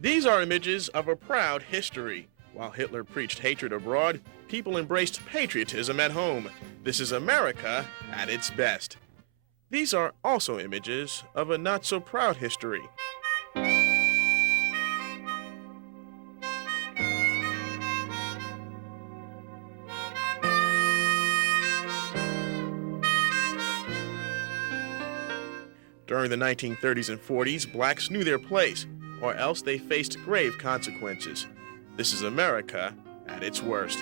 These are images of a proud history. While Hitler preached hatred abroad, people embraced patriotism at home. This is America at its best. These are also images of a not-so-proud history. During the 1930s and 40s, blacks knew their place, or else they faced grave consequences. This is America at its worst.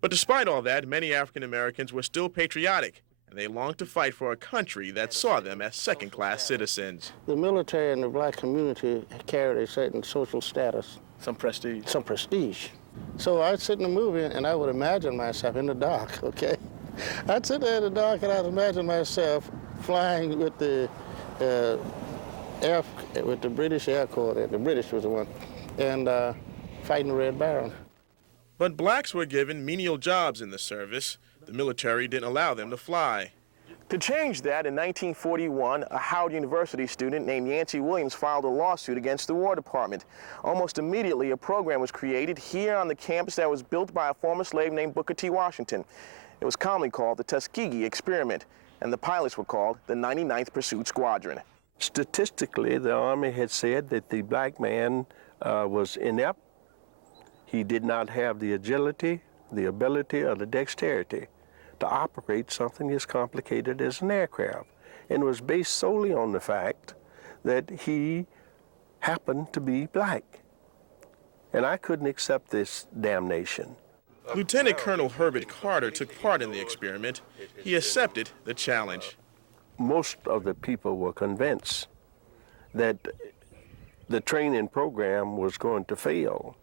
But despite all that, many African Americans were still patriotic, and they longed to fight for a country that saw them as second-class citizens. The military and the black community carried a certain social status. Some prestige. Some prestige. So I'd sit in a movie and I would imagine myself in the dark, okay? I'd sit there in the dark and I'd imagine myself flying with the British Air Corps, the British was the one, and fighting the Red Baron. But blacks were given menial jobs in the service. The military didn't allow them to fly. To change that, in 1941, a Howard University student named Yancey Williams filed a lawsuit against the War Department. Almost immediately, a program was created here on the campus that was built by a former slave named Booker T. Washington. It was commonly called the Tuskegee Experiment, and the pilots were called the 99th Pursuit Squadron. Statistically, the Army had said that the black man was inept. He did not have the agility, the ability, or the dexterity to operate something as complicated as an aircraft, and was based solely on the fact that he happened to be black. And I couldn't accept this damnation. Lieutenant Colonel Herbert Carter took part in the experiment. He accepted the challenge. Most of the people were convinced that the training program was going to fail.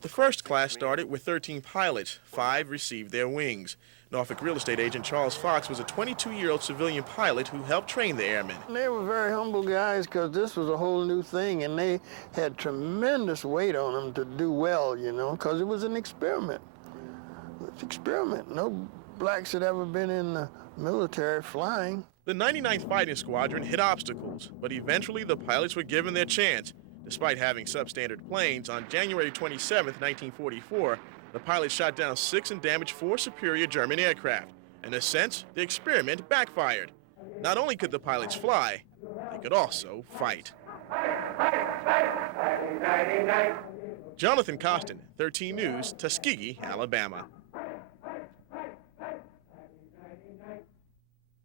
The first class started with 13 pilots. 5 received their wings. Norfolk real estate agent Charles Fox was a 22-year-old civilian pilot who helped train the airmen. They were very humble guys because this was a whole new thing, and they had tremendous weight on them to do well, you know, because it was an experiment. It was an experiment. No blacks had ever been in the military flying. The 99th Fighting Squadron hit obstacles, but eventually the pilots were given their chance. Despite having substandard planes, on January 27, 1944, the pilots shot down 6 and damaged 4 superior German aircraft. In a sense, the experiment backfired. Not only could the pilots fly, they could also fight. Jonathan Costin, 13 News, Tuskegee, Alabama.